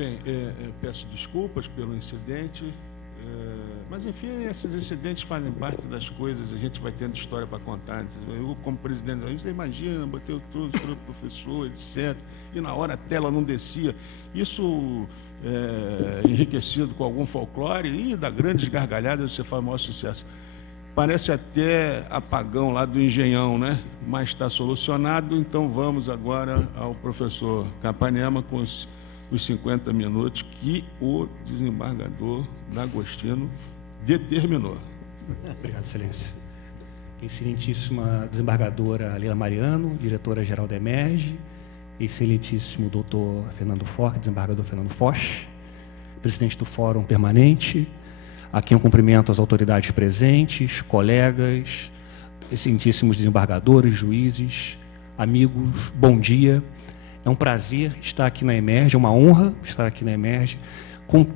Bem, eu peço desculpas pelo incidente, mas, enfim, esses incidentes fazem parte das coisas, a gente vai tendo história para contar. Eu, como presidente, você imagina, botei o tudo para o professor, etc., e na hora a tela não descia. Isso, enriquecido com algum folclore, e dá grandes gargalhadas, você faz o maior sucesso. Parece até apagão lá do Engenhão, né? Mas está solucionado, então vamos agora ao professor Capanema com os 50 minutos que o desembargador D'Agostino determinou. Obrigado, Excelência. Excelentíssima desembargadora Leila Mariano, diretora-geral da EMERGE, excelentíssimo doutor Fernando Forte, desembargador Fernando Foch, presidente do Fórum Permanente, a quem eu cumprimento as autoridades presentes, colegas, excelentíssimos desembargadores, juízes, amigos, bom dia. É um prazer estar aqui na EMERGE, é uma honra estar aqui na EMERGE,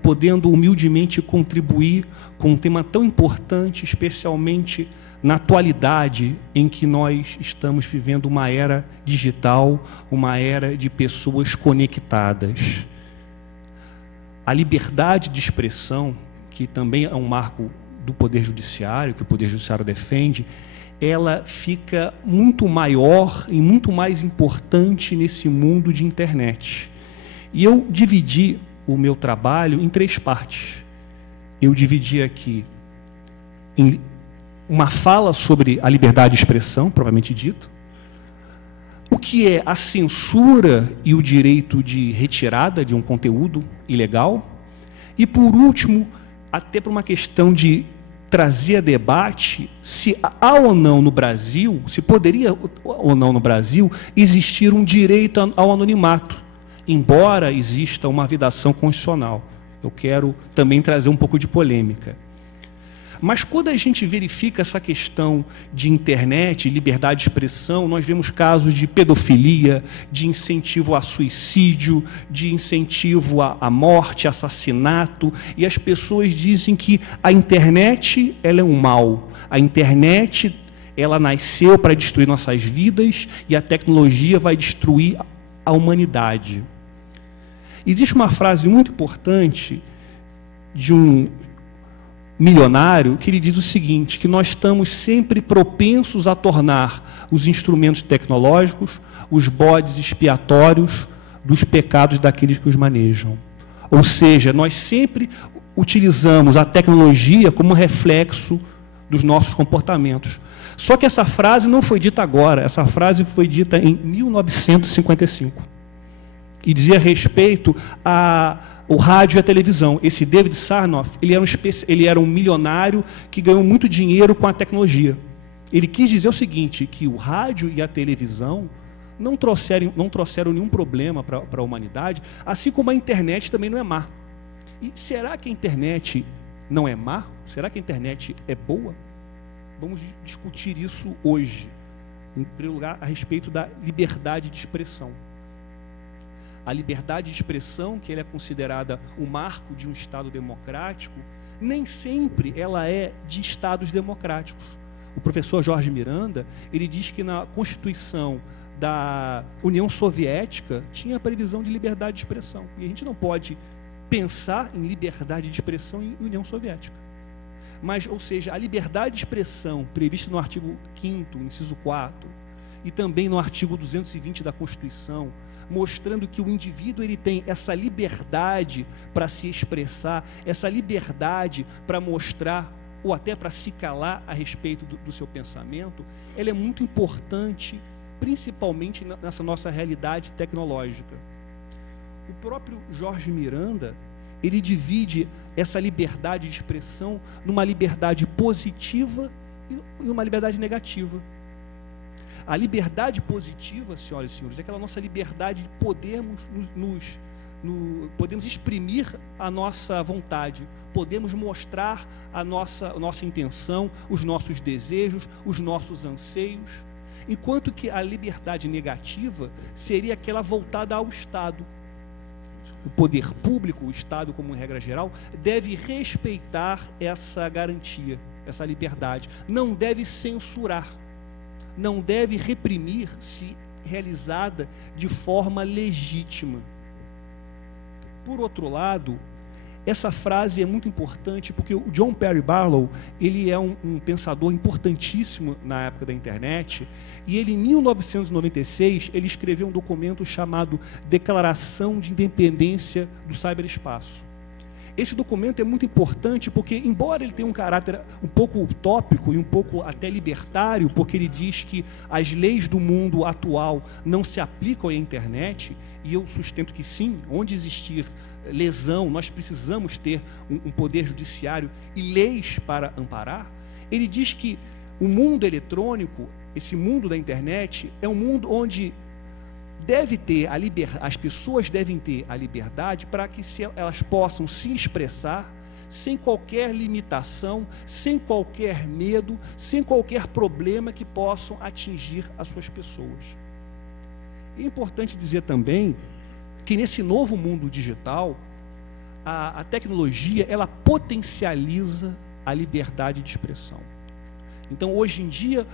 podendo humildemente contribuir com um tema tão importante, especialmente na atualidade em que nós estamos vivendo uma era digital, uma era de pessoas conectadas. A liberdade de expressão, que também é um marco do Poder Judiciário, que o Poder Judiciário defende, ela fica muito maior e muito mais importante nesse mundo de internet. E eu dividi o meu trabalho em 3 partes. Eu dividi aqui em uma fala sobre a liberdade de expressão, propriamente dito, o que é a censura e o direito de retirada de um conteúdo ilegal, e, por último, até por uma questão de trazer a debate se há ou não no Brasil, se poderia ou não no Brasil, existir um direito ao anonimato, embora exista uma vedação constitucional. Eu quero também trazer um pouco de polêmica. Mas quando a gente verifica essa questão de internet, liberdade de expressão, nós vemos casos de pedofilia, de incentivo a suicídio, de incentivo à morte, assassinato, e as pessoas dizem que a internet ela é um mal. A internet ela nasceu para destruir nossas vidas e a tecnologia vai destruir a humanidade. Existe uma frase muito importante de um milionário que ele diz o seguinte, que nós estamos sempre propensos a tornar os instrumentos tecnológicos os bodes expiatórios dos pecados daqueles que os manejam. Ou seja, nós sempre utilizamos a tecnologia como reflexo dos nossos comportamentos. Só que essa frase não foi dita agora, essa frase foi dita em 1955 e dizia respeito ao rádio e à televisão. Esse David Sarnoff, ele era um milionário que ganhou muito dinheiro com a tecnologia. Ele quis dizer o seguinte, que o rádio e a televisão não trouxeram nenhum problema para a humanidade, assim como a internet também não é má. E será que a internet não é má? Será que a internet é boa? Vamos discutir isso hoje, em primeiro lugar, a respeito da liberdade de expressão. A liberdade de expressão, que ela é considerada o marco de um Estado democrático, nem sempre ela é de Estados democráticos. O professor Jorge Miranda, ele diz que na Constituição da União Soviética tinha a previsão de liberdade de expressão. E a gente não pode pensar em liberdade de expressão em União Soviética. Mas, ou seja, a liberdade de expressão prevista no artigo 5º, inciso 4, e também no artigo 220 da Constituição, mostrando que o indivíduo ele tem essa liberdade para se expressar, essa liberdade para mostrar ou até para se calar a respeito do seu pensamento, ela é muito importante, principalmente nessa nossa realidade tecnológica. O próprio Jorge Miranda, ele divide essa liberdade de expressão numa liberdade positiva e uma liberdade negativa. A liberdade positiva, senhoras e senhores, é aquela nossa liberdade de podermos podemos exprimir a nossa vontade, podemos mostrar a nossa intenção, os nossos desejos, os nossos anseios, enquanto que a liberdade negativa seria aquela voltada ao Estado. O poder público, o Estado como regra geral, deve respeitar essa garantia, essa liberdade, não deve censurar, não deve reprimir se realizada de forma legítima. Por outro lado, essa frase é muito importante porque o John Perry Barlow, ele é um pensador importantíssimo na época da internet, e ele, em 1996, ele escreveu um documento chamado Declaração de Independência do Cyberespaço. Esse documento é muito importante porque, embora ele tenha um caráter um pouco utópico e um pouco até libertário, porque ele diz que as leis do mundo atual não se aplicam à internet, e eu sustento que sim, onde existir lesão, nós precisamos ter um poder judiciário e leis para amparar. Ele diz que o mundo eletrônico, esse mundo da internet, é um mundo onde deve ter as pessoas devem ter a liberdade para que elas possam se expressar sem qualquer limitação, sem qualquer medo, sem qualquer problema que possam atingir as suas pessoas. É importante dizer também que nesse novo mundo digital, a tecnologia, ela potencializa a liberdade de expressão. Então, hoje em dia,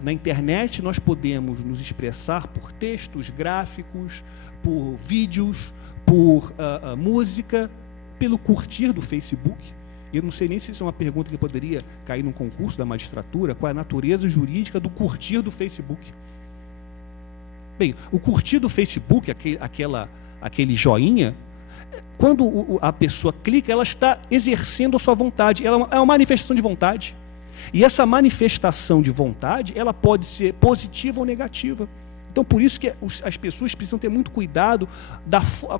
na internet, nós podemos nos expressar por textos, gráficos, por vídeos, por música, pelo curtir do Facebook. Eu não sei nem se isso é uma pergunta que poderia cair num concurso da magistratura, qual é a natureza jurídica do curtir do Facebook. Bem, o curtir do Facebook, aquele joinha, quando a pessoa clica, ela está exercendo a sua vontade, ela é uma manifestação de vontade. E essa manifestação de vontade, ela pode ser positiva ou negativa. Então, por isso que as pessoas precisam ter muito cuidado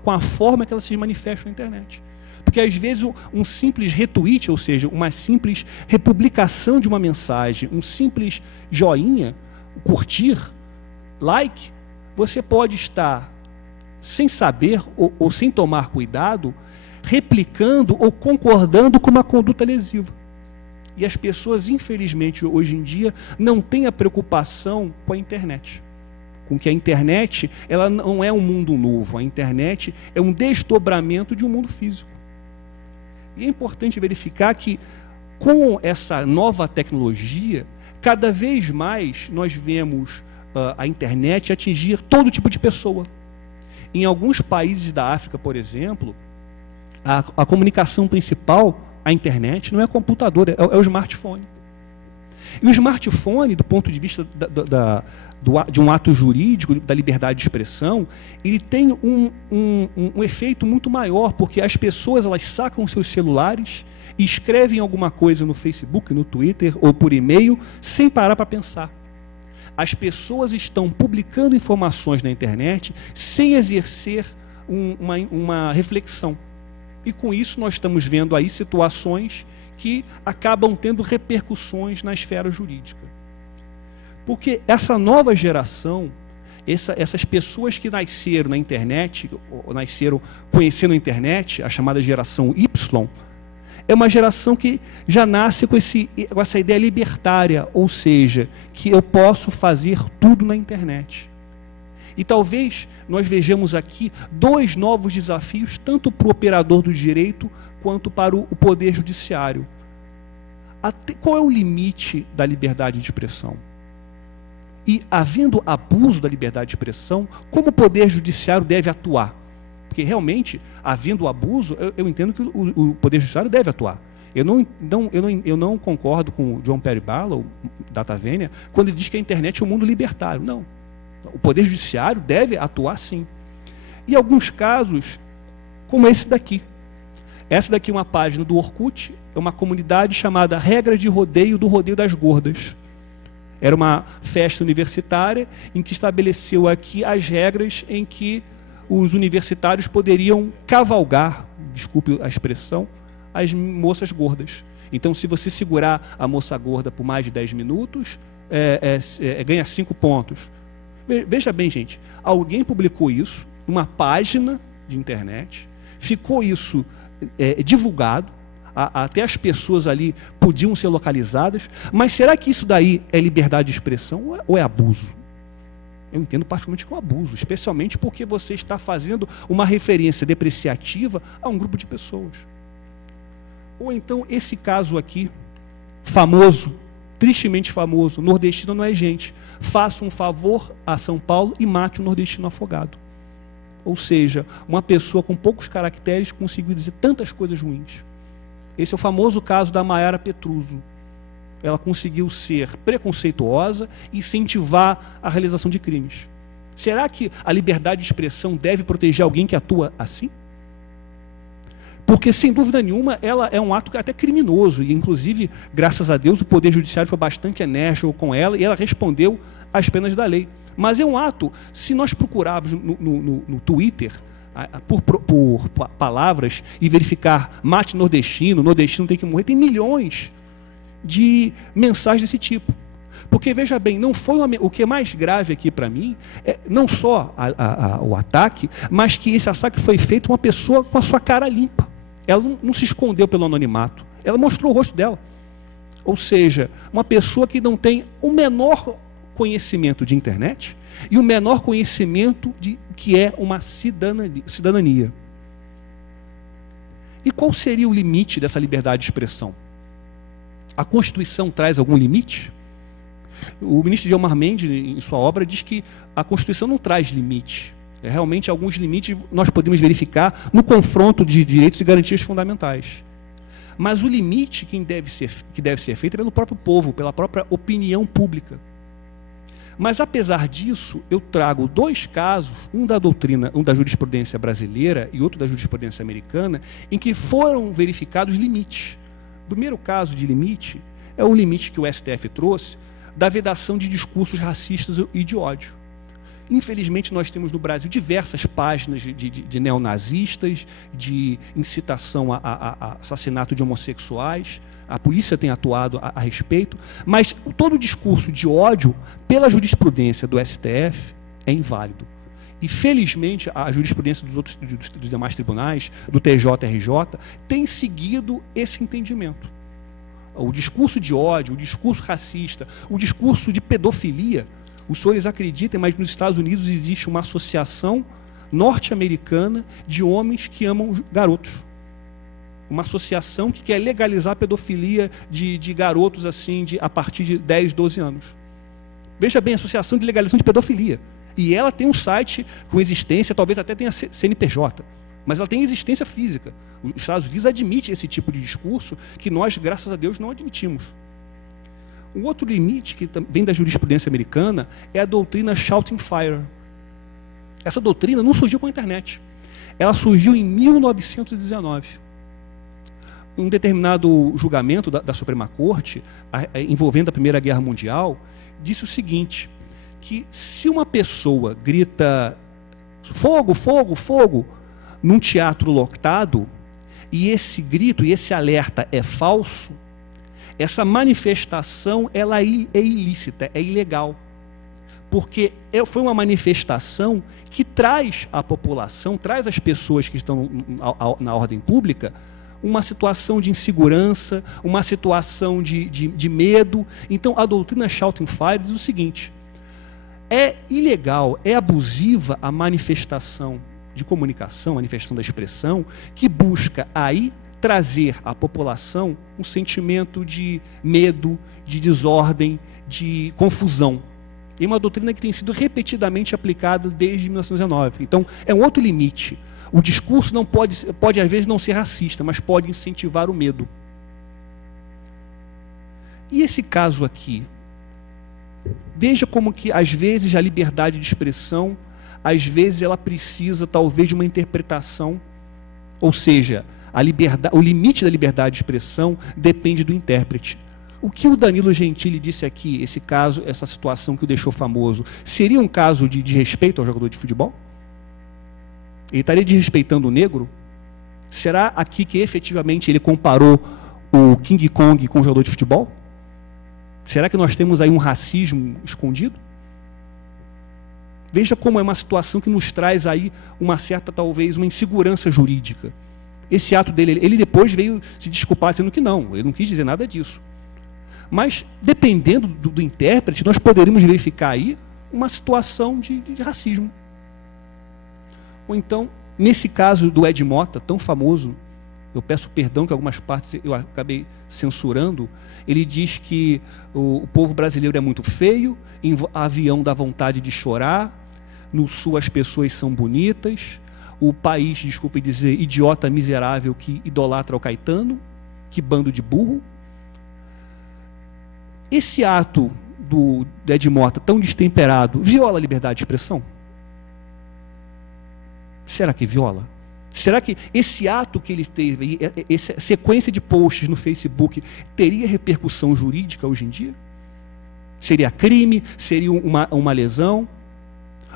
com a forma que elas se manifestam na internet. Porque, às vezes, um simples retweet, ou seja, uma simples republicação de uma mensagem, um simples joinha, curtir, like, você pode estar, sem saber ou sem tomar cuidado, replicando ou concordando com uma conduta lesiva. E as pessoas, infelizmente, hoje em dia, não têm a preocupação com a internet. Com que a internet, ela não é um mundo novo. A internet é um desdobramento de um mundo físico. E é importante verificar que, com essa nova tecnologia, cada vez mais nós vemos a internet atingir todo tipo de pessoa. Em alguns países da África, por exemplo, a comunicação principal, a internet, não é computador, é o smartphone. E o smartphone, do ponto de vista de um ato jurídico, da liberdade de expressão, ele tem um efeito muito maior, porque as pessoas, elas sacam seus celulares e escrevem alguma coisa no Facebook, no Twitter ou por e-mail, sem parar para pensar. As pessoas estão publicando informações na internet sem exercer uma reflexão. E com isso nós estamos vendo aí situações que acabam tendo repercussões na esfera jurídica. Porque essa nova geração, essas pessoas que nasceram na internet, ou nasceram conhecendo a internet, a chamada geração Y, é uma geração que já nasce com essa ideia libertária, ou seja, que eu posso fazer tudo na internet. E talvez nós vejamos aqui dois novos desafios, tanto para o operador do direito, quanto para o poder judiciário. Qual é o limite da liberdade de expressão? E, havendo abuso da liberdade de expressão, como o poder judiciário deve atuar? Porque, realmente, havendo abuso, eu entendo que o poder judiciário deve atuar. Eu não concordo com o John Perry Barlow, da Tavênia, quando ele diz que a internet é um mundo libertário. Não. O Poder Judiciário deve atuar sim. E alguns casos, como esse daqui. Essa daqui é uma página do Orkut, é uma comunidade chamada Regra de Rodeio do Rodeio das Gordas. Era uma festa universitária em que estabeleceu aqui as regras em que os universitários poderiam cavalgar, desculpe a expressão, as moças gordas. Então, se você segurar a moça gorda por mais de 10 minutos, ganha 5 pontos. Veja bem, gente, alguém publicou isso numa página de internet, ficou isso divulgado, até as pessoas ali podiam ser localizadas, mas será que isso daí é liberdade de expressão ou é abuso? Eu entendo particularmente que é um abuso, especialmente porque você está fazendo uma referência depreciativa a um grupo de pessoas. Ou então esse caso aqui, famoso, tristemente famoso, nordestino não é gente. Faça um favor a São Paulo e mate o nordestino afogado. Ou seja, uma pessoa com poucos caracteres conseguiu dizer tantas coisas ruins. Esse é o famoso caso da Maiara Petruso. Ela conseguiu ser preconceituosa e incentivar a realização de crimes. Será que a liberdade de expressão deve proteger alguém que atua assim? Porque, sem dúvida nenhuma, ela é um ato até criminoso. E, inclusive, graças a Deus, o Poder Judiciário foi bastante enérgico com ela e ela respondeu às penas da lei. Mas é um ato, se nós procurarmos no Twitter, por palavras, e verificar mate nordestino, nordestino tem que morrer, tem milhões de mensagens desse tipo. Porque, veja bem, não foi o que é mais grave aqui para mim, não só o ataque, mas que esse ataque foi feito uma pessoa com a sua cara limpa. Ela não se escondeu pelo anonimato, ela mostrou o rosto dela. Ou seja, uma pessoa que não tem o menor conhecimento de internet e o menor conhecimento de que é uma cidadania. E qual seria o limite dessa liberdade de expressão? A Constituição traz algum limite? O ministro Gilmar Mendes, em sua obra, diz que a Constituição não traz limite. Realmente, alguns limites nós podemos verificar no confronto de direitos e garantias fundamentais. Mas o limite que deve ser feito é pelo próprio povo, pela própria opinião pública. Mas, apesar disso, eu trago dois casos, um da jurisprudência brasileira e outro da jurisprudência americana, em que foram verificados limites. O primeiro caso de limite é o limite que o STF trouxe da vedação de discursos racistas e de ódio. Infelizmente, nós temos no Brasil diversas páginas de neonazistas, de incitação a assassinato de homossexuais. A polícia tem atuado a respeito, mas todo o discurso de ódio, pela jurisprudência do STF, é inválido. E, felizmente, a jurisprudência dos demais tribunais, do TJ-RJ, tem seguido esse entendimento. O discurso de ódio, o discurso racista, o discurso de pedofilia, os senhores acreditem, mas nos Estados Unidos existe uma associação norte-americana de homens que amam garotos. Uma associação que quer legalizar a pedofilia de garotos assim, a partir de 10, 12 anos. Veja bem, a Associação de Legalização de Pedofilia. E ela tem um site com existência, talvez até tenha CNPJ, mas ela tem existência física. Os Estados Unidos admitem esse tipo de discurso que nós, graças a Deus, não admitimos. Um outro limite que vem da jurisprudência americana é a doutrina Shouting Fire. Essa doutrina não surgiu com a internet. Ela surgiu em 1919. Um determinado julgamento da Suprema Corte, envolvendo a Primeira Guerra Mundial, disse o seguinte, que se uma pessoa grita fogo, fogo, fogo, num teatro lotado, e esse grito e esse alerta é falso, essa manifestação ela é ilícita, é ilegal. Porque foi uma manifestação que traz à população, traz às pessoas que estão na ordem pública, uma situação de insegurança, uma situação de medo. Então, a doutrina Shouting Fire diz o seguinte, é ilegal, é abusiva a manifestação de comunicação, a manifestação da expressão, que busca aí trazer à população um sentimento de medo, de desordem, de confusão. E uma doutrina que tem sido repetidamente aplicada desde 1919. Então, é um outro limite. O discurso não pode às vezes não ser racista, mas pode incentivar o medo. E esse caso aqui? Veja como que, às vezes, a liberdade de expressão, às vezes, ela precisa, talvez, de uma interpretação. Ou seja, o limite da liberdade de expressão depende do intérprete. O que o Danilo Gentili disse aqui, esse caso, essa situação que o deixou famoso, seria um caso de desrespeito ao jogador de futebol? Ele estaria desrespeitando o negro? Será aqui que efetivamente ele comparou o King Kong com o jogador de futebol? Será que nós temos aí um racismo escondido? Veja como é uma situação que nos traz aí uma certa, talvez, uma insegurança jurídica. Esse ato dele, ele depois veio se desculpar dizendo que não, ele não quis dizer nada disso. Mas, dependendo do intérprete, nós poderíamos verificar aí uma situação de racismo. Ou então, nesse caso do Ed Mota, tão famoso, eu peço perdão que algumas partes eu acabei censurando, ele diz que o povo brasileiro é muito feio, avião dá vontade de chorar, no Sul as pessoas são bonitas, o país, desculpe dizer, idiota miserável que idolatra o Caetano, que bando de burro. Esse ato do Ed Mota, tão destemperado, viola a liberdade de expressão? Será que viola? Será que esse ato que ele teve, essa sequência de posts no Facebook, teria repercussão jurídica hoje em dia? Seria crime? Seria uma lesão?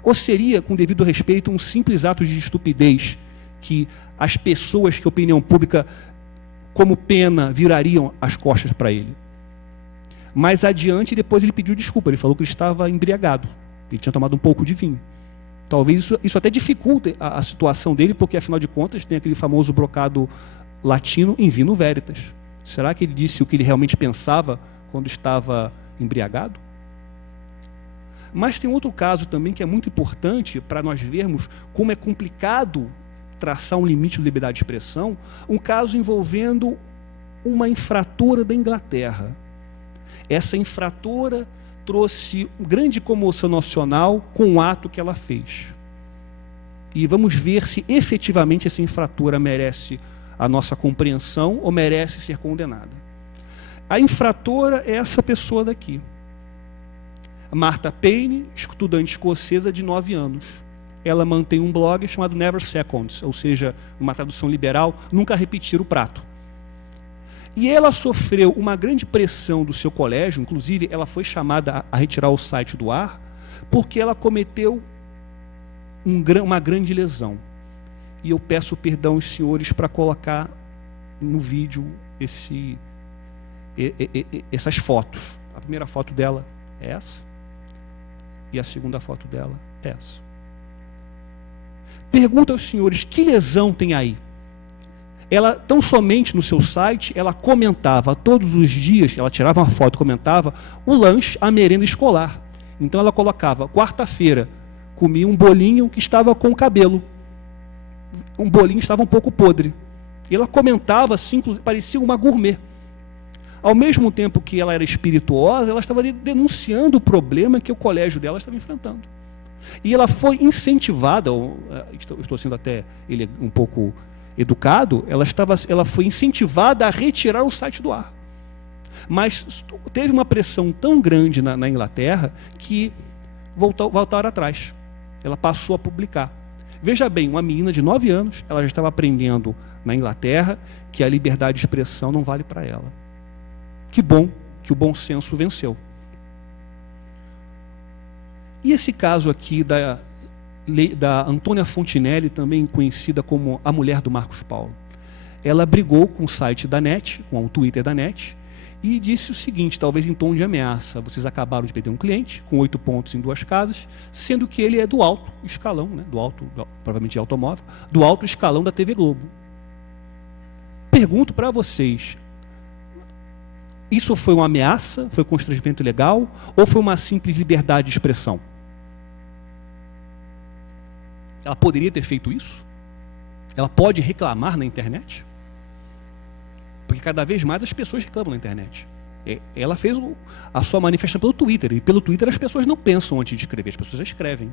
Ou seria, com devido respeito, um simples ato de estupidez que as pessoas que a opinião pública, como pena, virariam as costas para ele? Mais adiante, depois ele pediu desculpa. Ele falou que ele estava embriagado. Ele tinha tomado um pouco de vinho. Talvez isso até dificulte a situação dele, porque, afinal de contas, tem aquele famoso brocado latino in vino veritas. Será que ele disse o que ele realmente pensava quando estava embriagado? Mas tem outro caso também que é muito importante para nós vermos como é complicado traçar um limite de liberdade de expressão, um caso envolvendo uma infratora da Inglaterra. Essa infratora trouxe grande comoção nacional com o ato que ela fez. E vamos ver se efetivamente essa infratora merece a nossa compreensão ou merece ser condenada. A infratora é essa pessoa daqui. Martha Payne, estudante escocesa de 9 anos. Ela mantém um blog chamado Never Seconds, ou seja, uma tradução liberal, nunca repetir o prato. E ela sofreu uma grande pressão do seu colégio, inclusive ela foi chamada a retirar o site do ar, porque ela cometeu uma grande lesão. E eu peço perdão aos senhores para colocar no vídeo essas fotos. A primeira foto dela é essa, e a segunda foto dela é essa. Pergunto aos senhores, que lesão tem aí? Ela, tão somente no seu site, ela comentava todos os dias, ela tirava uma foto e comentava o lanche, a merenda escolar. Então ela colocava, quarta-feira, comia um bolinho que estava com cabelo. Um bolinho estava um pouco podre. E ela comentava assim, parecia uma gourmet. Ao mesmo tempo que ela era espirituosa, ela estava denunciando o problema que o colégio dela estava enfrentando. E ela foi incentivada, estou sendo até ele um pouco educado, ela foi incentivada a retirar o site do ar. Mas teve uma pressão tão grande na Inglaterra que voltaram atrás. Ela passou a publicar. Veja bem, uma menina de 9 anos, ela já estava aprendendo na Inglaterra que a liberdade de expressão não vale para ela. Que bom que o bom senso venceu. E esse caso aqui da Antônia Fontinelli, também conhecida como a mulher do Marcos Paulo. Ela brigou com o site da NET, com o Twitter da NET, e disse o seguinte, talvez em tom de ameaça: vocês acabaram de perder um cliente, com 8 pontos em 2 casas, sendo que ele é do alto escalão, né, provavelmente de automóvel, do alto escalão da TV Globo. Pergunto para vocês, isso foi uma ameaça, foi constrangimento legal, ou foi uma simples liberdade de expressão? Ela poderia ter feito isso? Ela pode reclamar na internet? Porque cada vez mais as pessoas reclamam na internet. Ela fez a sua manifestação pelo Twitter, e pelo Twitter as pessoas não pensam antes de escrever, as pessoas já escrevem.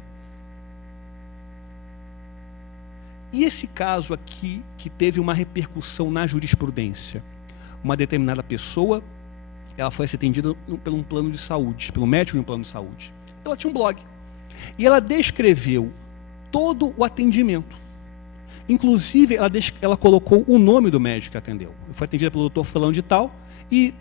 E esse caso aqui, que teve uma repercussão na jurisprudência, uma determinada pessoa, ela foi atendida por um plano de saúde, pelo médico de um plano de saúde. Ela tinha um blog, e ela descreveu todo o atendimento. Inclusive, ela colocou o nome do médico que atendeu. Foi atendida pelo doutor fulano de tal, e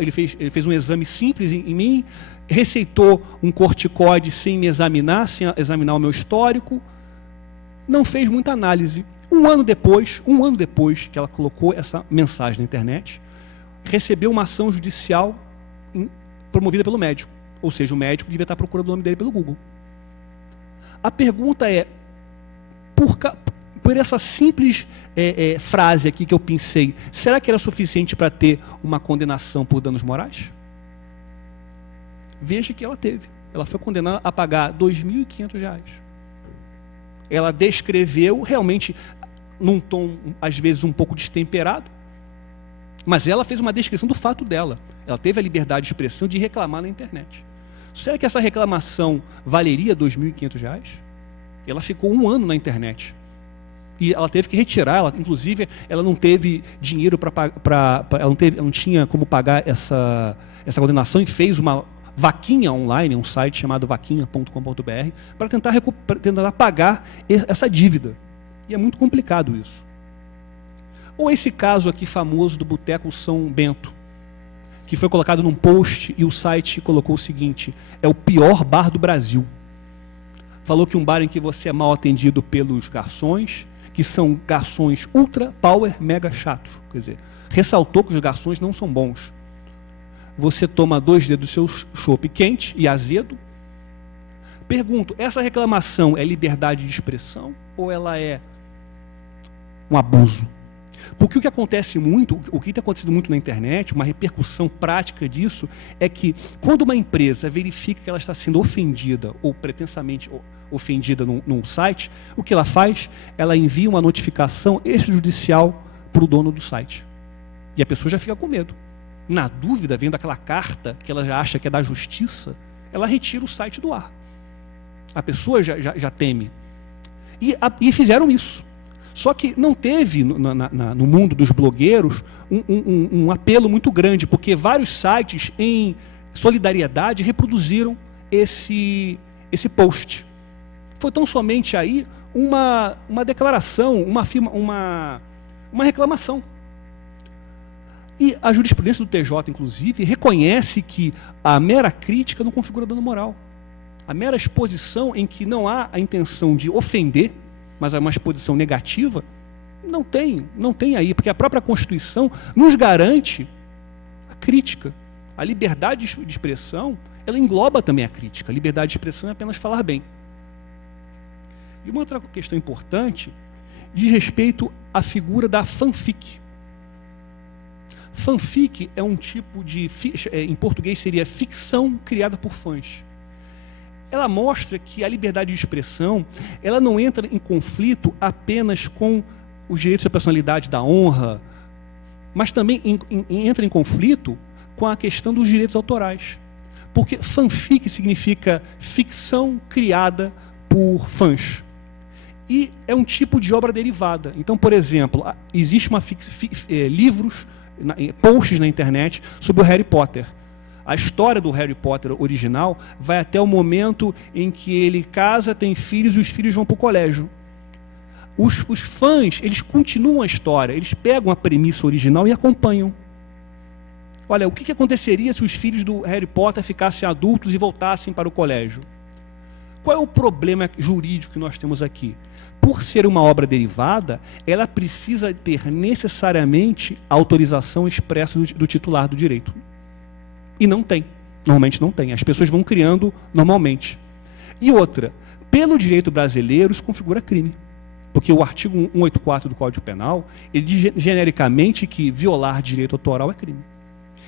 ele fez um exame simples em mim, receitou um corticoide sem me examinar, sem examinar o meu histórico, não fez muita análise. Um ano depois que ela colocou essa mensagem na internet, recebeu uma ação judicial promovida pelo médico. Ou seja, o médico devia estar procurando o nome dele pelo Google. A pergunta é, por essa simples frase aqui que eu pensei, será que era suficiente para ter uma condenação por danos morais? Veja que ela teve. Ela foi condenada a pagar R$ 2.500. Ela descreveu realmente num tom, às vezes, um pouco destemperado, mas ela fez uma descrição do fato dela. Ela teve a liberdade de expressão de reclamar na internet. Será que essa reclamação valeria R$ 2.500? Ela ficou 1 ano na internet. E ela teve que retirar, inclusive, ela não teve dinheiro ela não tinha como pagar essa condenação e fez uma vaquinha online, um site chamado vaquinha.com.br, para tentar pagar essa dívida. E é muito complicado isso. Ou esse caso aqui famoso do Boteco São Bento, que foi colocado num post e o site colocou o seguinte: é o pior bar do Brasil. Falou que um bar em que você é mal atendido pelos garçons, que são garçons ultra, power, mega chatos. Quer dizer, ressaltou que os garçons não são bons. Você toma 2 dedos do seu chopp quente e azedo. Pergunto, essa reclamação é liberdade de expressão ou ela é um abuso? Porque o que acontece muito, o que tem acontecido muito na internet, uma repercussão prática disso, é que quando uma empresa verifica que ela está sendo ofendida ou pretensamente ofendida num site, o que ela faz? Ela envia uma notificação extrajudicial para o dono do site. E a pessoa já fica com medo. Na dúvida, vendo aquela carta que ela já acha que é da justiça, ela retira o site do ar. A pessoa já teme. E fizeram isso. Só que não teve, no mundo dos blogueiros, um apelo muito grande, porque vários sites, em solidariedade, reproduziram esse post. Foi tão somente aí uma declaração, uma reclamação. E a jurisprudência do TJ, inclusive, reconhece que a mera crítica não configura dano moral. A mera exposição em que não há a intenção de ofender, mas é uma exposição negativa, não tem aí, porque a própria Constituição nos garante a crítica. A liberdade de expressão, ela engloba também a crítica. A liberdade de expressão é apenas falar bem. E uma outra questão importante diz respeito à figura da fanfic. Fanfic é um tipo de, em português seria ficção criada por fãs. Ela mostra que a liberdade de expressão, ela não entra em conflito apenas com os direitos da personalidade, da honra, mas também entra em conflito com a questão dos direitos autorais. Porque fanfic significa ficção criada por fãs. E é um tipo de obra derivada. Então, por exemplo, existe livros, posts na internet sobre o Harry Potter. A história do Harry Potter original vai até o momento em que ele casa, tem filhos e os filhos vão para o colégio. Os fãs, eles continuam a história, eles pegam a premissa original e acompanham. Olha, o que aconteceria se os filhos do Harry Potter ficassem adultos e voltassem para o colégio? Qual é o problema jurídico que nós temos aqui? Por ser uma obra derivada, ela precisa ter necessariamente a autorização expressa do titular do direito. E não tem. Normalmente não tem. As pessoas vão criando normalmente. E outra, pelo direito brasileiro, isso configura crime. Porque o artigo 184 do Código Penal, ele diz genericamente que violar direito autoral é crime.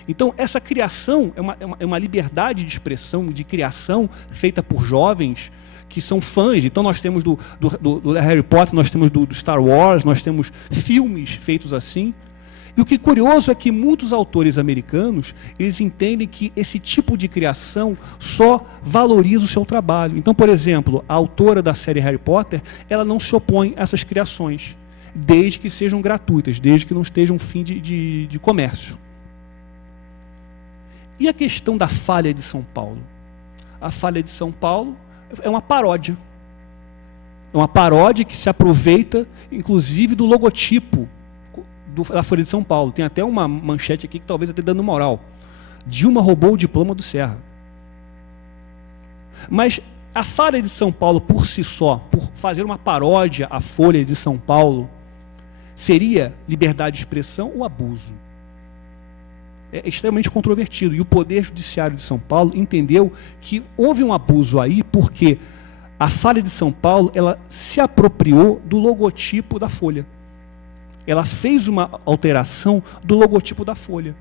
Então, essa criação é uma liberdade de expressão, de criação, feita por jovens que são fãs. Então, nós temos do Harry Potter, nós temos do Star Wars, nós temos filmes feitos assim. E o que é curioso é que muitos autores americanos, eles entendem que esse tipo de criação só valoriza o seu trabalho. Então, por exemplo, a autora da série Harry Potter, ela não se opõe a essas criações, desde que sejam gratuitas, desde que não estejam fim de comércio. E a questão da falha de São Paulo? A falha de São Paulo é uma paródia. É uma paródia que se aproveita, inclusive, do logotipo da Folha de São Paulo. Tem até uma manchete aqui que talvez até dando moral. Dilma roubou o diploma do Serra. Mas a Folha de São Paulo, por si só, por fazer uma paródia à Folha de São Paulo, seria liberdade de expressão ou abuso? É extremamente controvertido. E o Poder Judiciário de São Paulo entendeu que houve um abuso aí, porque a Folha de São Paulo, ela se apropriou do logotipo da Folha. Ela fez uma alteração do logotipo da Folha.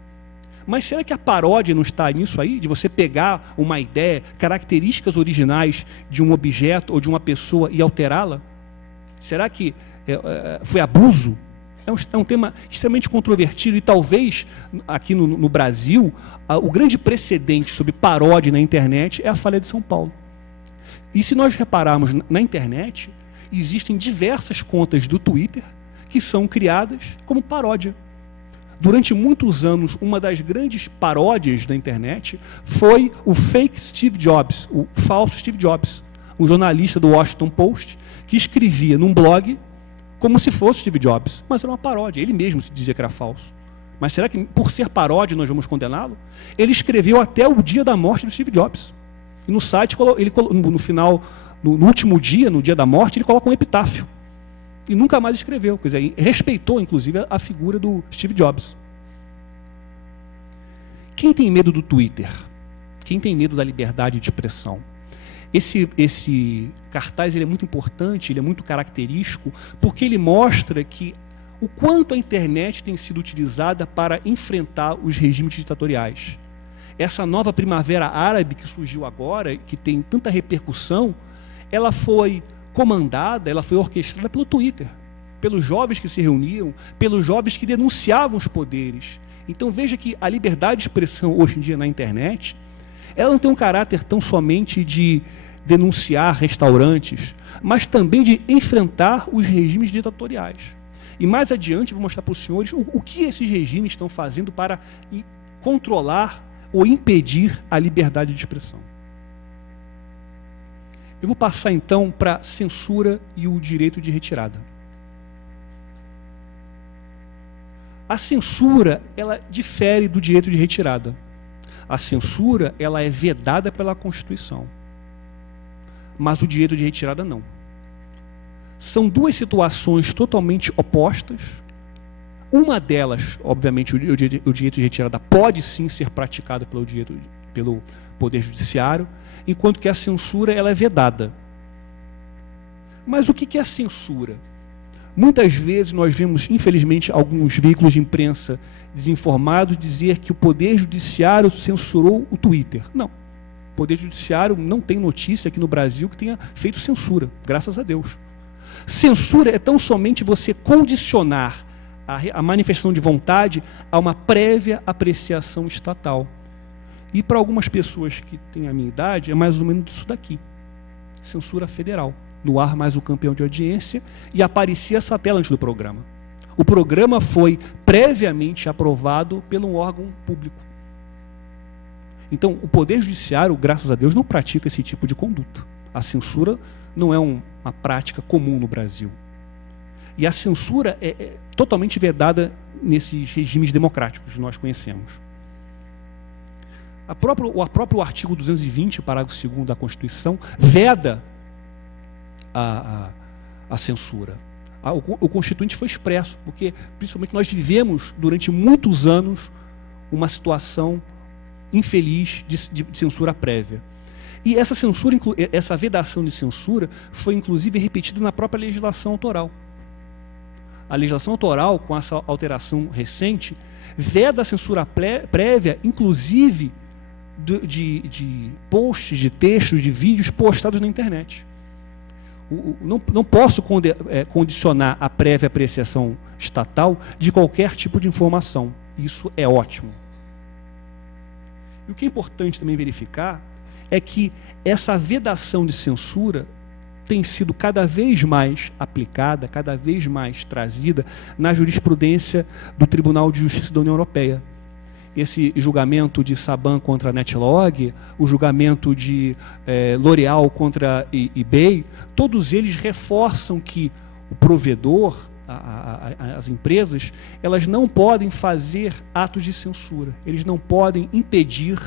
Mas será que a paródia não está nisso aí? De você pegar uma ideia, características originais de um objeto ou de uma pessoa e alterá-la? Será que foi abuso? É um tema extremamente controvertido e talvez, aqui no Brasil, o grande precedente sobre paródia na internet é a Folha de São Paulo. E se nós repararmos na internet, existem diversas contas do Twitter que são criadas como paródia. Durante muitos anos, uma das grandes paródias da internet foi o fake Steve Jobs, o falso Steve Jobs, um jornalista do Washington Post que escrevia num blog como se fosse Steve Jobs, mas era uma paródia. Ele mesmo se dizia que era falso. Mas será que por ser paródia nós vamos condená-lo? Ele escreveu até o dia da morte do Steve Jobs. E no site, ele, no final, no último dia, no dia da morte, ele coloca um epitáfio. E nunca mais escreveu. Quer dizer, respeitou, inclusive, a figura do Steve Jobs. Quem tem medo do Twitter? Quem tem medo da liberdade de expressão? Esse cartaz ele é muito importante, ele é muito característico, porque ele mostra que o quanto a internet tem sido utilizada para enfrentar os regimes ditatoriais. Essa nova primavera árabe que surgiu agora, que tem tanta repercussão, ela foi comandada, ela foi orquestrada pelo Twitter, pelos jovens que se reuniam, pelos jovens que denunciavam os poderes. Então veja que a liberdade de expressão hoje em dia na internet, ela não tem um caráter tão somente de denunciar restaurantes, mas também de enfrentar os regimes ditatoriais. E mais adiante eu vou mostrar para os senhores o que esses regimes estão fazendo para controlar ou impedir a liberdade de expressão. Eu vou passar então para a censura e o direito de retirada. A censura, ela difere do direito de retirada. A censura, ela é vedada pela Constituição, mas o direito de retirada não. São duas situações totalmente opostas. Uma delas, obviamente, o direito de retirada pode sim ser praticado pelo Poder Judiciário, enquanto que a censura ela é vedada. Mas o que é a censura? Muitas vezes nós vemos, infelizmente, alguns veículos de imprensa desinformados dizer que o Poder Judiciário censurou o Twitter. Não. O Poder Judiciário não tem notícia aqui no Brasil que tenha feito censura, graças a Deus. Censura é tão somente você condicionar a manifestação de vontade a uma prévia apreciação estatal. E para algumas pessoas que têm a minha idade, é mais ou menos isso daqui. Censura federal. No ar mais o campeão de audiência, e aparecia essa tela antes do programa. O programa foi previamente aprovado por um órgão público. Então, o Poder Judiciário, graças a Deus, não pratica esse tipo de conduta. A censura não é uma prática comum no Brasil. E a censura é totalmente vedada nesses regimes democráticos que nós conhecemos. O próprio artigo 220, parágrafo 2º da Constituição, veda a censura. O Constituinte foi expresso, porque principalmente nós vivemos durante muitos anos uma situação infeliz de censura prévia. E essa censura, essa vedação de censura foi inclusive repetida na própria legislação autoral. A legislação autoral, com essa alteração recente, veda a censura prévia, inclusive de posts, de textos, de vídeos postados na internet. Não posso condicionar a prévia apreciação estatal de qualquer tipo de informação. Isso é ótimo. E o que é importante também verificar é que essa vedação de censura tem sido cada vez mais aplicada, cada vez mais trazida na jurisprudência do Tribunal de Justiça da União Europeia. Esse julgamento de Saban contra a Netlog, o julgamento de L'Oréal contra eBay, todos eles reforçam que o provedor, as empresas, elas não podem fazer atos de censura, eles não podem impedir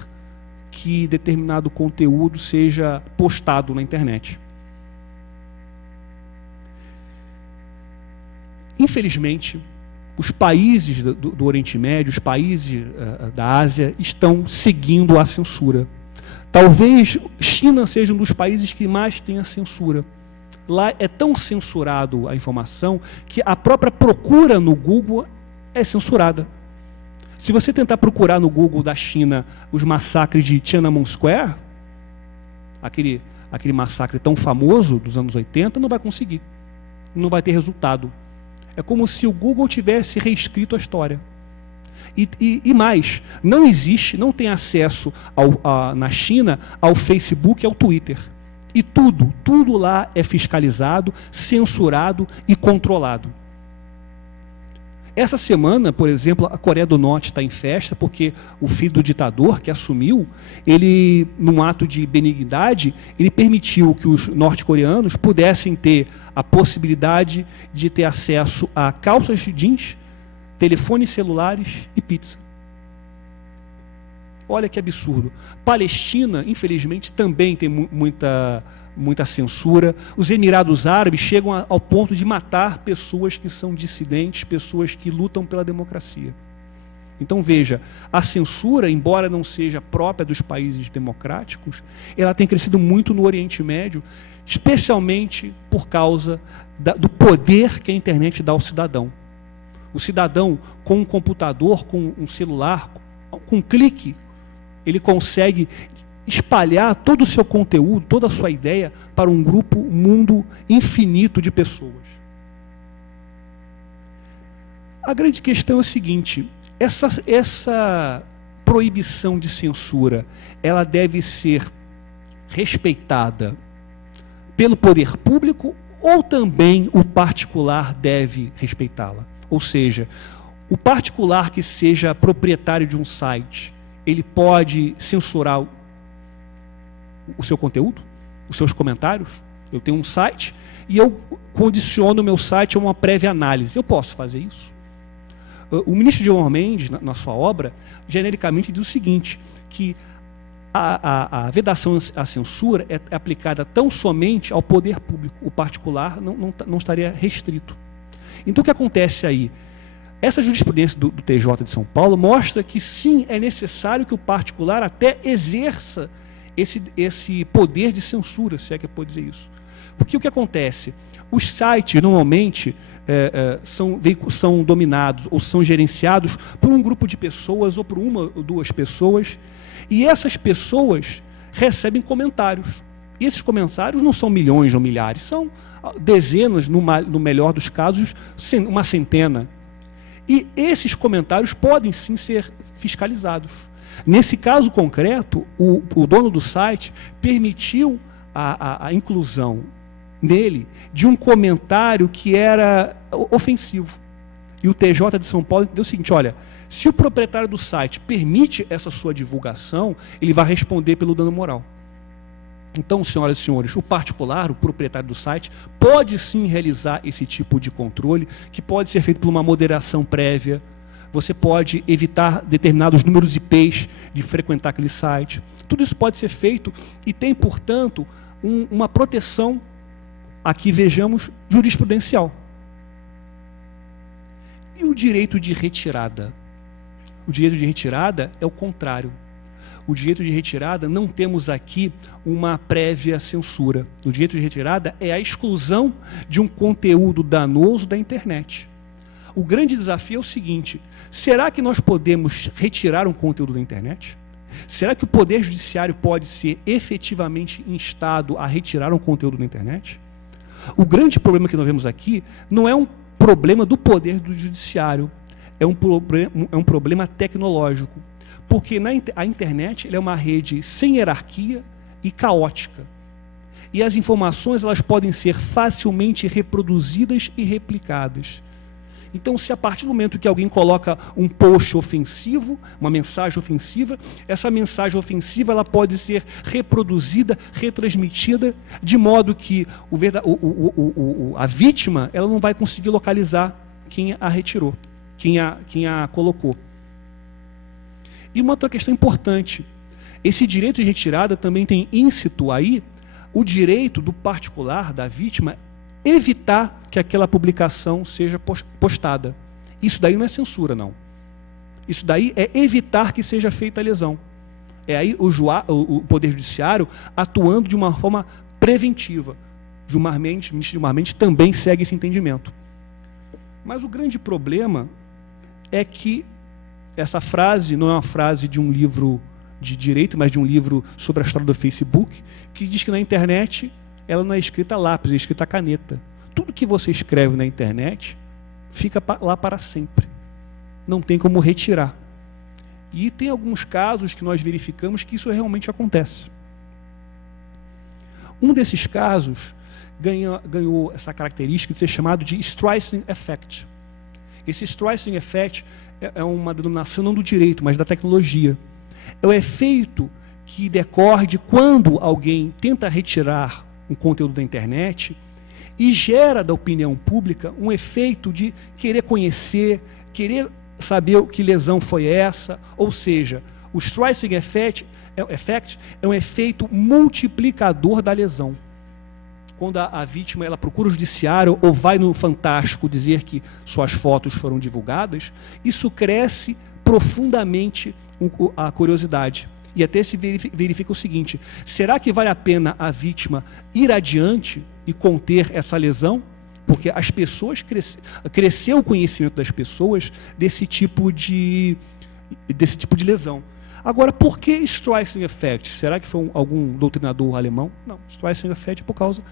que determinado conteúdo seja postado na internet. Infelizmente, os países do Oriente Médio, os países da Ásia, estão seguindo a censura. Talvez China seja um dos países que mais tem a censura. Lá é tão censurado a informação que a própria procura no Google é censurada. Se você tentar procurar no Google da China os massacres de Tiananmen Square, aquele massacre tão famoso dos anos 80, não vai conseguir. Não vai ter resultado. É como se o Google tivesse reescrito a história. E mais, não existe, não tem acesso na China ao Facebook e ao Twitter. E tudo lá é fiscalizado, censurado e controlado. Essa semana, por exemplo, a Coreia do Norte está em festa porque o filho do ditador que assumiu, ele, num ato de benignidade, ele permitiu que os norte-coreanos pudessem ter a possibilidade de ter acesso a calças de jeans, telefones celulares e pizza. Olha que absurdo. Palestina, infelizmente, também tem muita censura. Os Emirados Árabes chegam ao ponto de matar pessoas que são dissidentes, pessoas que lutam pela democracia. Então veja, a censura, embora não seja própria dos países democráticos, ela tem crescido muito no Oriente Médio, especialmente por causa do poder que a internet dá ao cidadão. O cidadão, com um computador, com um celular, com um clique, ele consegue espalhar todo o seu conteúdo, toda a sua ideia para um mundo infinito de pessoas. A grande questão é a seguinte: essa proibição de censura, ela deve ser respeitada pelo poder público ou também o particular deve respeitá-la? Ou seja, o particular que seja proprietário de um site, ele pode censurar o seu conteúdo, os seus comentários? Eu tenho um site e eu condiciono o meu site a uma prévia análise. Eu posso fazer isso? O ministro Gilmar Mendes, na sua obra, genericamente diz o seguinte, que a vedação à censura é aplicada tão somente ao poder público. O particular não estaria restrito. Então o que acontece aí? Essa jurisprudência do TJ de São Paulo mostra que sim, é necessário que o particular até exerça esse poder de censura, se é que pode dizer isso. Porque o que acontece? Os sites normalmente são dominados ou são gerenciados por um grupo de pessoas ou por uma ou duas pessoas, e essas pessoas recebem comentários. E esses comentários não são milhões ou milhares, são dezenas, no melhor dos casos, uma centena. E esses comentários podem sim ser fiscalizados. Nesse caso concreto, o dono do site permitiu a inclusão nele de um comentário que era ofensivo. E o TJ de São Paulo deu o seguinte: olha, se o proprietário do site permite essa sua divulgação, ele vai responder pelo dano moral. Então, senhoras e senhores, o particular, o proprietário do site, pode sim realizar esse tipo de controle, que pode ser feito por uma moderação prévia. Você pode evitar determinados números IPs de frequentar aquele site. Tudo isso pode ser feito e tem, portanto, uma proteção, aqui vejamos, jurisprudencial. E o direito de retirada? O direito de retirada é o contrário. O direito de retirada, não temos aqui uma prévia censura. O direito de retirada é a exclusão de um conteúdo danoso da internet. O grande desafio é o seguinte: será que nós podemos retirar um conteúdo da internet? Será que o Poder Judiciário pode ser efetivamente instado a retirar um conteúdo da internet? O grande problema que nós vemos aqui não é um problema do Poder do Judiciário, é um problema tecnológico. Porque a internet ela é uma rede sem hierarquia e caótica. E as informações elas podem ser facilmente reproduzidas e replicadas. Então, se a partir do momento que alguém coloca um post ofensivo, uma mensagem ofensiva, essa mensagem ofensiva ela pode ser reproduzida, retransmitida, de modo que a vítima ela não vai conseguir localizar quem a retirou, quem a colocou. E uma outra questão importante: esse direito de retirada também tem íncito aí o direito do particular, da vítima, evitar que aquela publicação seja postada. Isso daí não é censura, não. Isso daí é evitar que seja feita a lesão. É aí o Poder Judiciário atuando de uma forma preventiva. O ministro Gilmar Mendes também segue esse entendimento. Mas o grande problema é que essa frase não é uma frase de um livro de direito, mas de um livro sobre a história do Facebook, que diz que na internet ela não é escrita a lápis, é escrita a caneta. Tudo que você escreve na internet fica lá para sempre. Não tem como retirar. E tem alguns casos que nós verificamos que isso realmente acontece. Um desses casos ganhou essa característica de ser chamado de Streisand Effect. Esse Streisand Effect é uma denominação não do direito, mas da tecnologia. É o efeito que decorre de quando alguém tenta retirar um conteúdo da internet e gera da opinião pública um efeito de querer conhecer, querer saber que lesão foi essa, ou seja, o Streisand Effect é um efeito multiplicador da lesão. Quando a vítima ela procura o judiciário ou vai no Fantástico dizer que suas fotos foram divulgadas, isso cresce profundamente a curiosidade. E até se verifica o seguinte: será que vale a pena a vítima ir adiante e conter essa lesão? Porque as pessoas cresceu o conhecimento das pessoas desse tipo de lesão. Agora, por que Streisand Effect? Será que foi algum doutrinador alemão? Não, Streisand Effect é por causa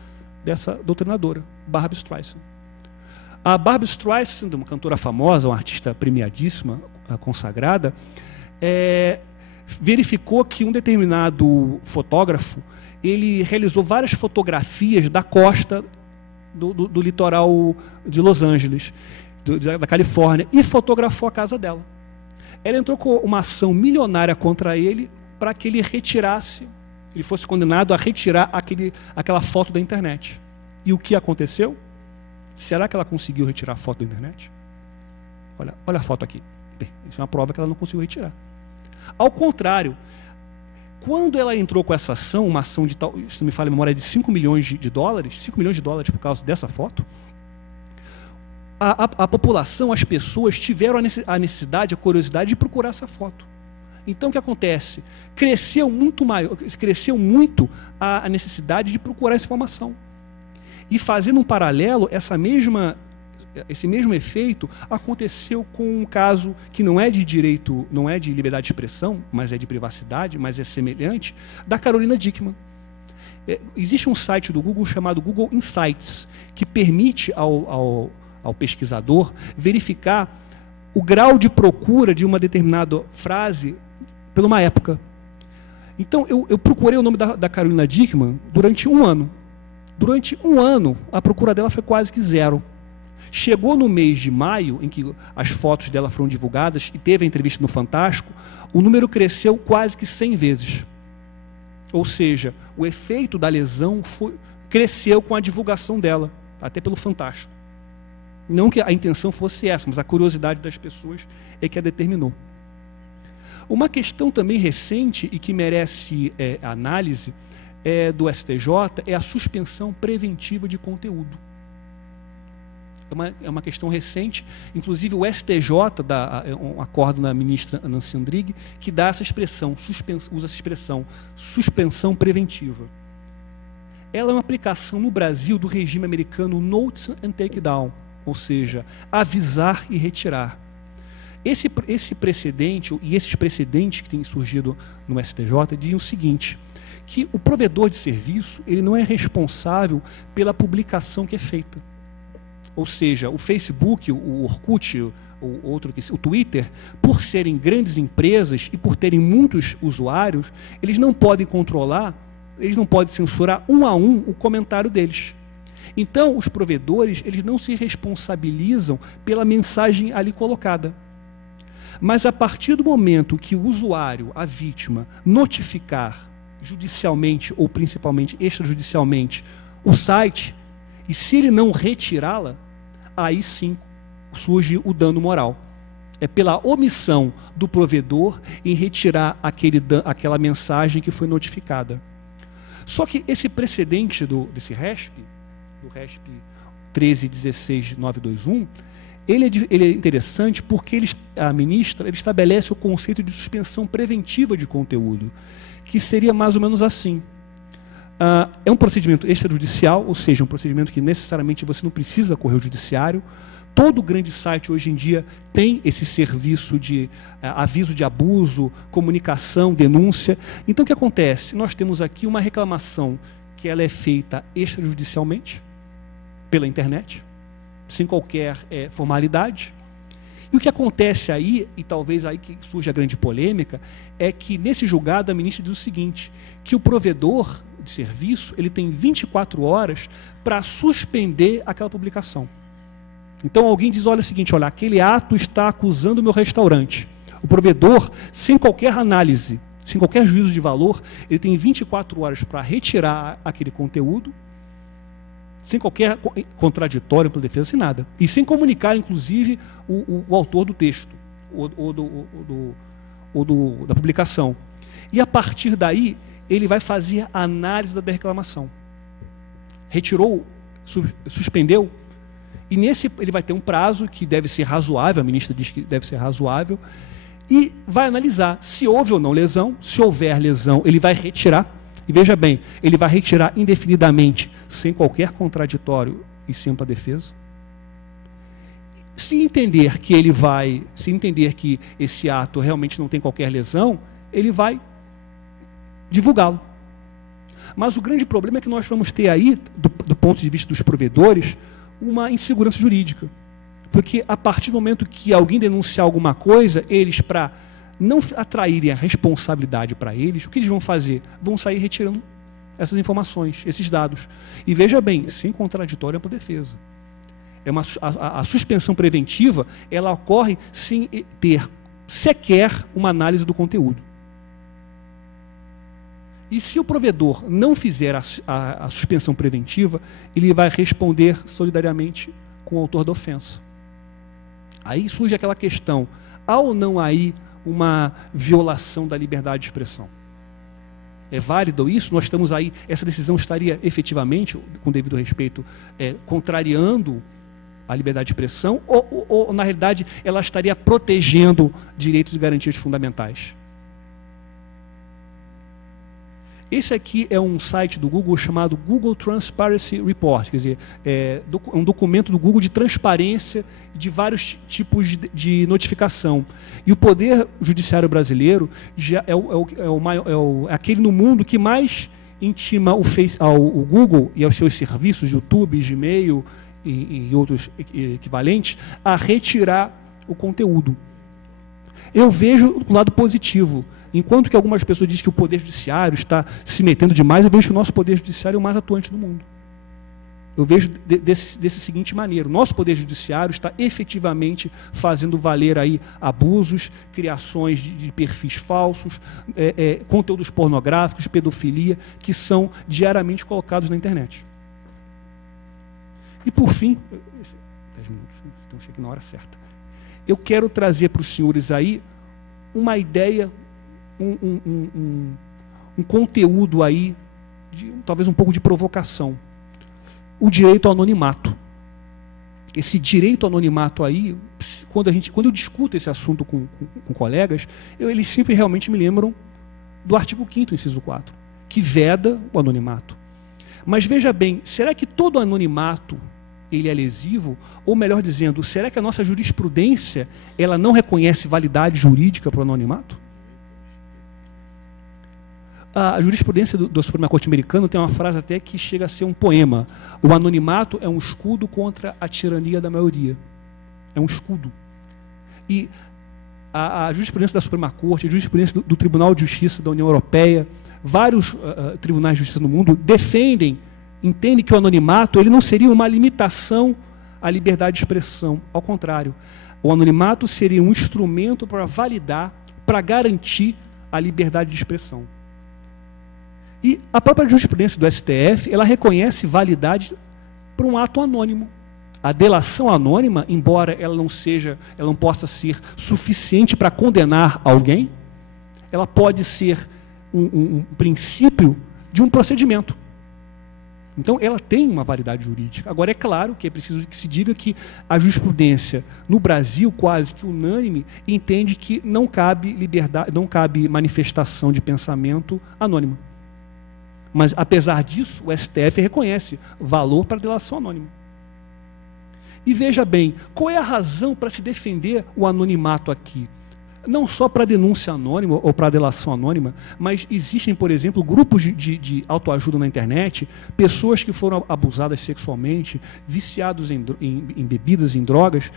dessa doutrinadora, Barbra Streisand. A Barbra Streisand, uma cantora famosa, uma artista premiadíssima, consagrada, verificou que um determinado fotógrafo ele realizou várias fotografias da costa do litoral de Los Angeles, da Califórnia, e fotografou a casa dela. Ela entrou com uma ação milionária contra ele para que ele retirasse, ele fosse condenado a retirar aquela foto da internet. E o que aconteceu? Será que ela conseguiu retirar a foto da internet? Olha a foto aqui. Isso é uma prova que ela não conseguiu retirar. Ao contrário, quando ela entrou com essa ação, uma ação de tal, se não me falha a memória, de 5 milhões de dólares, 5 milhões de dólares por causa dessa foto, a população, as pessoas tiveram a necessidade, a curiosidade de procurar essa foto. Então o que acontece? Cresceu muito a necessidade de procurar essa informação. E fazendo um paralelo, esse mesmo efeito aconteceu com um caso que não é de direito, não é de liberdade de expressão, mas é de privacidade, mas é semelhante, da Carolina Dickmann. Existe um site do Google chamado Google Insights, que permite ao pesquisador verificar o grau de procura de uma determinada frase por uma época. Então, eu procurei o nome da Carolina Dickmann durante um ano. Durante um ano, a procura dela foi quase que zero. Chegou no mês de maio, em que as fotos dela foram divulgadas e teve a entrevista no Fantástico, o número cresceu quase que 100 vezes. Ou seja, o efeito da lesão cresceu com a divulgação dela, até pelo Fantástico. Não que a intenção fosse essa, mas a curiosidade das pessoas é que a determinou. Uma questão também recente e que merece análise do STJ é a suspensão preventiva de conteúdo. É uma questão recente, inclusive o STJ dá um acordo da ministra Nancy Andrighi que dá essa expressão, usa essa expressão, suspensão preventiva. Ela é uma aplicação no Brasil do regime americano Notice and Take Down, ou seja, avisar e retirar. Esse precedente, e esses precedentes que têm surgido no STJ, dizem o seguinte, que o provedor de serviço ele não é responsável pela publicação que é feita. Ou seja, o Facebook, o Orkut, o Twitter, por serem grandes empresas e por terem muitos usuários, eles não podem controlar, eles não podem censurar um a um o comentário deles. Então, os provedores eles não se responsabilizam pela mensagem ali colocada. Mas a partir do momento que o usuário, a vítima, notificar judicialmente ou principalmente extrajudicialmente o site, e se ele não retirá-la, aí sim surge o dano moral. É pela omissão do provedor em retirar aquela mensagem que foi notificada. Só que esse precedente desse RESP, do RESP 13.16.921, ele é interessante porque a ministra estabelece o conceito de suspensão preventiva de conteúdo, que seria mais ou menos assim. É um procedimento extrajudicial, ou seja, um procedimento que necessariamente você não precisa correr ao judiciário. Todo grande site hoje em dia tem esse serviço de aviso de abuso, comunicação, denúncia. Então o que acontece? Nós temos aqui uma reclamação que ela é feita extrajudicialmente, pela internet, sem qualquer formalidade. E o que acontece aí, e talvez aí que surge a grande polêmica, é que nesse julgado a ministra diz o seguinte, que o provedor de serviço ele tem 24 horas para suspender aquela publicação. Então alguém diz, olha o seguinte, olha, aquele ato está acusando o meu restaurante. O provedor, sem qualquer análise, sem qualquer juízo de valor, ele tem 24 horas para retirar aquele conteúdo, sem qualquer contraditório pela defesa, sem nada. E sem comunicar, inclusive, o autor do texto, da publicação. E, a partir daí, ele vai fazer a análise da reclamação. Retirou, suspendeu, e nesse ele vai ter um prazo que deve ser razoável, a ministra diz que deve ser razoável, e vai analisar se houve ou não lesão. Se houver lesão, ele vai retirar. E veja bem, ele vai retirar indefinidamente, sem qualquer contraditório e sem para defesa. Se entender que esse ato realmente não tem qualquer lesão, ele vai divulgá-lo. Mas o grande problema é que nós vamos ter aí, do ponto de vista dos provedores, uma insegurança jurídica. Porque a partir do momento que alguém denunciar alguma coisa, eles, para não atraírem a responsabilidade para eles, o que eles vão fazer? Vão sair retirando essas informações, esses dados. E veja bem, sem contraditório para defesa. A suspensão preventiva, ela ocorre sem ter sequer uma análise do conteúdo. E se o provedor não fizer a suspensão preventiva, ele vai responder solidariamente com o autor da ofensa. Aí surge aquela questão, há ou não aí uma violação da liberdade de expressão? É válido isso? Nós estamos aí, essa decisão estaria efetivamente, com devido respeito, contrariando a liberdade de expressão ou, na realidade, ela estaria protegendo direitos e garantias fundamentais? Esse aqui é um site do Google chamado Google Transparency Report, quer dizer, é um documento do Google de transparência de vários tipos de notificação. E o Poder Judiciário brasileiro já é aquele no mundo que mais intima o Google e aos seus serviços, YouTube, Gmail e outros equivalentes, a retirar o conteúdo. Eu vejo o lado positivo. Enquanto que algumas pessoas dizem que o Poder Judiciário está se metendo demais, eu vejo que o nosso Poder Judiciário é o mais atuante do mundo. Eu vejo desse seguinte maneira, o nosso Poder Judiciário está efetivamente fazendo valer aí abusos, criações de perfis falsos, conteúdos pornográficos, pedofilia, que são diariamente colocados na internet. E por fim, 10 minutos, então cheguei na hora certa. Eu quero trazer para os senhores aí uma ideia, um conteúdo aí, talvez um pouco de provocação. O direito ao anonimato. Esse direito ao anonimato aí, quando eu discuto esse assunto com colegas, eles sempre realmente me lembram do artigo 5º, inciso 4, que veda o anonimato. Mas veja bem, será que todo anonimato ele é lesivo? Ou melhor dizendo, será que a nossa jurisprudência ela não reconhece validade jurídica para o anonimato? A jurisprudência da Suprema Corte Americana tem uma frase até que chega a ser um poema. O anonimato é um escudo contra a tirania da maioria. É um escudo. E a jurisprudência da Suprema Corte, a jurisprudência do Tribunal de Justiça da União Europeia, vários tribunais de justiça no mundo entendem que o anonimato ele não seria uma limitação à liberdade de expressão. Ao contrário, o anonimato seria um instrumento para validar, para garantir a liberdade de expressão. E a própria jurisprudência do STF, ela reconhece validade para um ato anônimo. A delação anônima, embora ela não possa ser suficiente para condenar alguém, ela pode ser um princípio de um procedimento. Então, ela tem uma validade jurídica. Agora, é claro que é preciso que se diga que a jurisprudência no Brasil, quase que unânime, entende que não cabe liberdade, não cabe manifestação de pensamento anônima. Mas, apesar disso, o STF reconhece valor para a delação anônima. E veja bem, qual é a razão para se defender o anonimato aqui? não só para denúncia anônima ou para delação anônima, mas existem, por exemplo, grupos de autoajuda na internet, pessoas que foram abusadas sexualmente, viciados em bebidas, em drogas,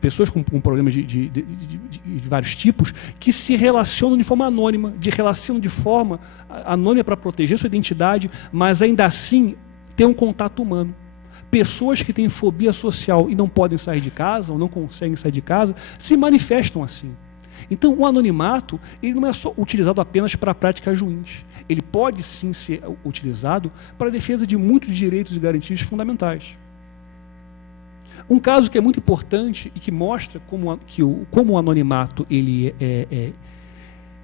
pessoas com problemas de vários tipos, que se relacionam de forma anônima, para proteger sua identidade, mas ainda assim ter um contato humano. Pessoas que têm fobia social e não podem sair de casa, ou não conseguem sair de casa, se manifestam assim. Então, o anonimato, ele não é só utilizado apenas para práticas ruins. Ele pode, sim, ser utilizado para a defesa de muitos direitos e garantias fundamentais. Um caso que é muito importante e que mostra como o anonimato ele é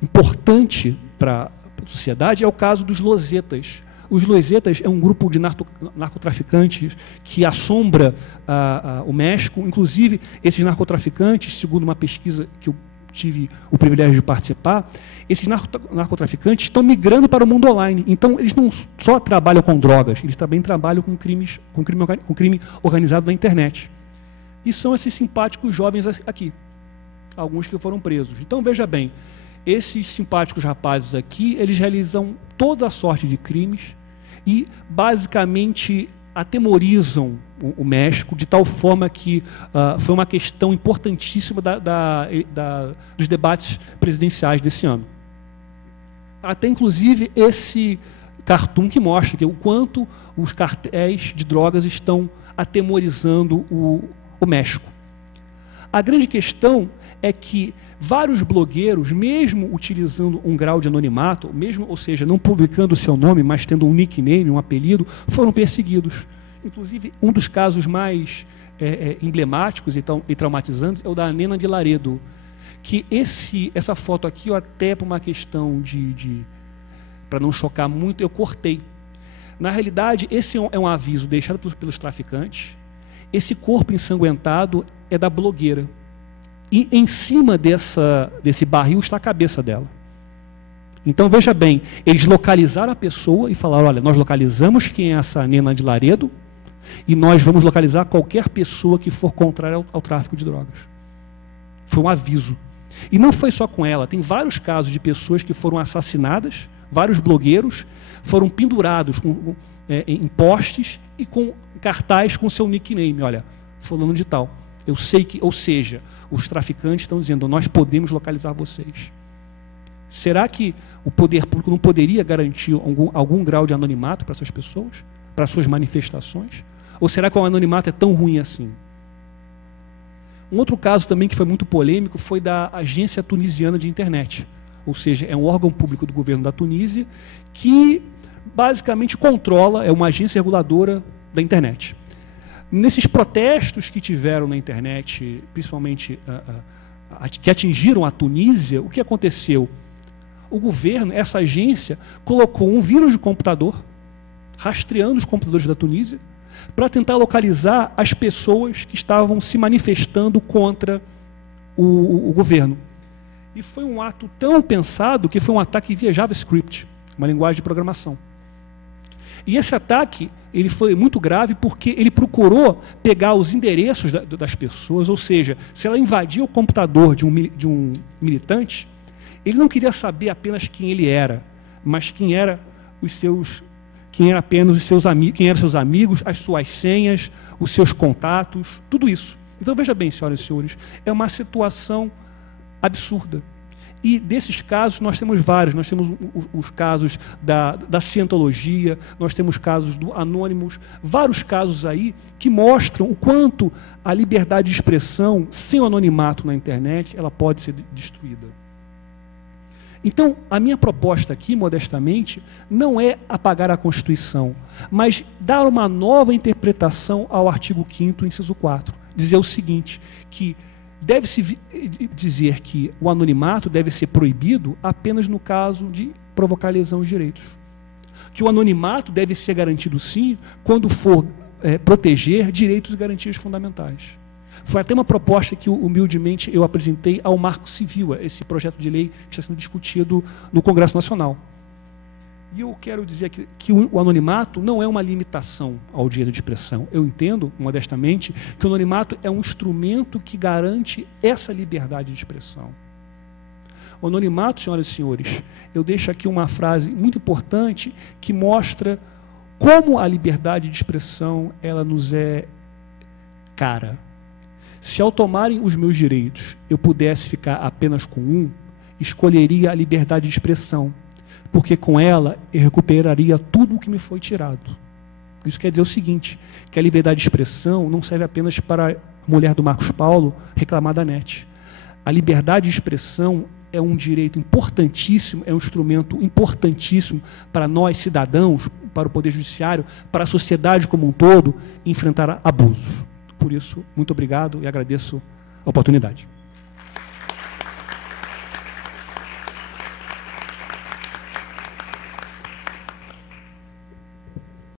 importante para a sociedade é o caso dos losetas. Os losetas é um grupo de narcotraficantes que assombra o México. Inclusive, esses narcotraficantes, segundo uma pesquisa que eu tive o privilégio de participar, esses narcotraficantes estão migrando para o mundo online. Então, eles não só trabalham com drogas, eles também trabalham com crime organizado na internet. E são esses simpáticos jovens aqui, alguns que foram presos. Então, veja bem, esses simpáticos rapazes aqui, eles realizam toda a sorte de crimes e, basicamente, atemorizam o México, de tal forma que foi uma questão importantíssima dos debates presidenciais desse ano. Até, inclusive, esse cartoon que mostra o quanto os cartéis de drogas estão atemorizando o México. A grande questão é que vários blogueiros, mesmo utilizando um grau de anonimato, ou seja, não publicando o seu nome, mas tendo um nickname, um apelido, foram perseguidos. Inclusive, um dos casos mais emblemáticos e traumatizantes é o da Nena de Laredo, que essa foto aqui, eu até por uma questão para não chocar muito, eu cortei. Na realidade, esse é um aviso deixado pelos traficantes. Esse corpo ensanguentado é da blogueira. E em cima desse barril está a cabeça dela. Então, veja bem, eles localizaram a pessoa e falaram, olha, nós localizamos quem é essa Nena de Laredo e nós vamos localizar qualquer pessoa que for contrária ao tráfico de drogas. Foi um aviso. E não foi só com ela, tem vários casos de pessoas que foram assassinadas, vários blogueiros foram pendurados em postes e com cartaz com seu nickname, olha, fulano de tal. Eu sei que, ou seja, os traficantes estão dizendo, nós podemos localizar vocês. Será que o poder público não poderia garantir algum grau de anonimato para essas pessoas? Para suas manifestações? Ou será que o anonimato é tão ruim assim? Um outro caso também que foi muito polêmico foi da Agência Tunisiana de Internet. Ou seja, é um órgão público do governo da Tunísia que basicamente controla, é uma agência reguladora da internet. Nesses protestos que tiveram na internet, principalmente que atingiram a Tunísia, o que aconteceu? O governo, essa agência, colocou um vírus de computador, rastreando os computadores da Tunísia, para tentar localizar as pessoas que estavam se manifestando contra o governo. E foi um ato tão pensado que foi um ataque via JavaScript, uma linguagem de programação. E esse ataque ele foi muito grave porque ele procurou pegar os endereços das pessoas, ou seja, se ela invadia o computador de um militante, ele não queria saber apenas quem ele era, mas quem eram apenas os seus amigos, quem eram seus amigos, as suas senhas, os seus contatos, tudo isso. Então veja bem, senhoras e senhores, é uma situação absurda. E desses casos nós temos vários, nós temos os casos da cientologia, nós temos casos do Anonymous, vários casos aí que mostram o quanto a liberdade de expressão sem o anonimato na internet, ela pode ser destruída. Então, a minha proposta aqui, modestamente, não é apagar a Constituição, mas dar uma nova interpretação ao artigo 5º, inciso 4. Dizer o seguinte, que deve-se dizer que o anonimato deve ser proibido apenas no caso de provocar lesão aos direitos. Que o anonimato deve ser garantido, sim, quando for proteger direitos e garantias fundamentais. Foi até uma proposta que, humildemente, eu apresentei ao Marco Civil, esse projeto de lei que está sendo discutido no Congresso Nacional. E eu quero dizer que o anonimato não é uma limitação ao direito de expressão. Eu entendo, modestamente, que o anonimato é um instrumento que garante essa liberdade de expressão. O anonimato, senhoras e senhores, eu deixo aqui uma frase muito importante que mostra como a liberdade de expressão ela nos é cara. Se ao tomarem os meus direitos eu pudesse ficar apenas com um, escolheria a liberdade de expressão, porque com ela eu recuperaria tudo o que me foi tirado. Isso quer dizer o seguinte, que a liberdade de expressão não serve apenas para a mulher do Marcos Paulo reclamar da net. A liberdade de expressão é um direito importantíssimo, é um instrumento importantíssimo para nós, cidadãos, para o Poder Judiciário, para a sociedade como um todo, enfrentar abusos. Por isso, muito obrigado e agradeço a oportunidade.